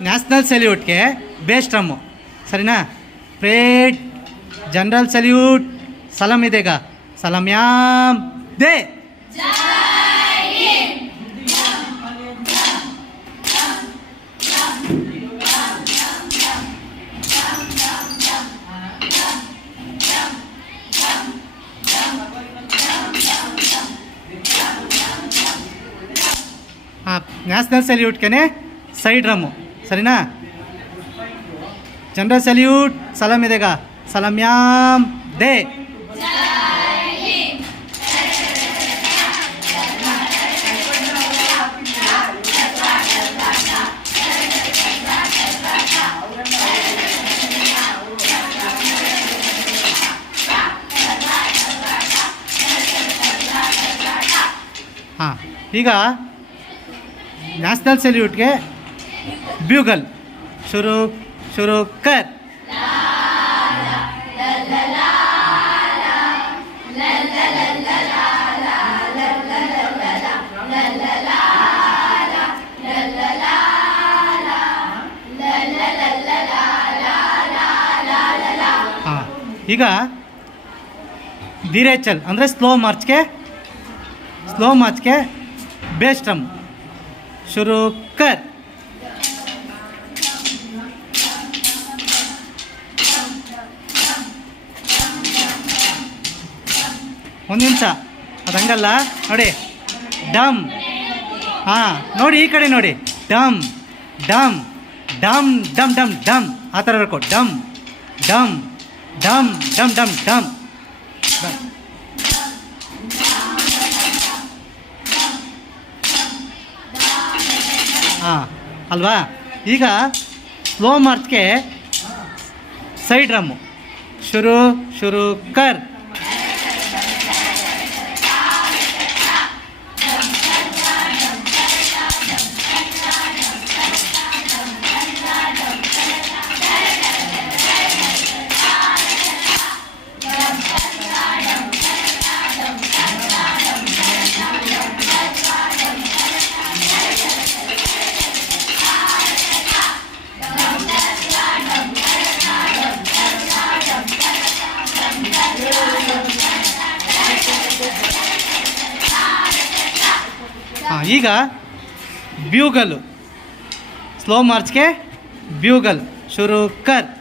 National ಸಲ್ಯೂಟ್ಗೆ base drum ಸರಿನಾ prayed general salute ಸಲಾಮ್ ಇದೆಗ ಸಲಾಮ್ yam they ಹಾಂ national ಸಲ್ಯೂಟ್ಗೆ side drum ಸರಿನಾ general salute ಸಲಾಮ್ ಇದೆಗ ಸಲಾಮ್ yam they ಹಾಂ ಈಗ ನ್ಯಾಷನಲ್ ಸಲ್ಯೂಟ್ಗೆ ಬ್ಯೂಗಲ್ ಶುರು शुरू कर ಈಗ ಧೀರೇಚಲ್ ಅಂದರೆ ಸ್ಲೋ ಮಾರ್ಚ್ಗೆ ಸ್ಲೋ ಮಾರ್ಚ್ಗೆ ಬೇಸ್ ಶುರು ಕರ್ ಒಂದು ನಿಮಿಷ. ಅದು ಹಂಗಲ್ಲ ನೋಡಿ. ಡಮ್. ಹಾಂ, ನೋಡಿ ಈ ಕಡೆ ನೋಡಿ. ಡಮ್ ಡಮ್ ಡಮ್ ಡಮ್ ಡಮ್ ಡಮ್. ಆ ಥರ ಡಮ್ ಡಮ್ ಡಮ್ ಡಮ್ ಡಮ್ ಡಮ್ ಡಮ್. ಹಾಂ, ಅಲ್ವಾ? ಈಗ ಸ್ಲೋ ಮಾರ್ಚ್ಗೆ सही ड्रम। शुरू शुरू कर। ಈಗ ಬ್ಯೂಗಲು. Slow ಮಾರ್ಚ್ಗೆ bugle. ಶುರು ಕರ್.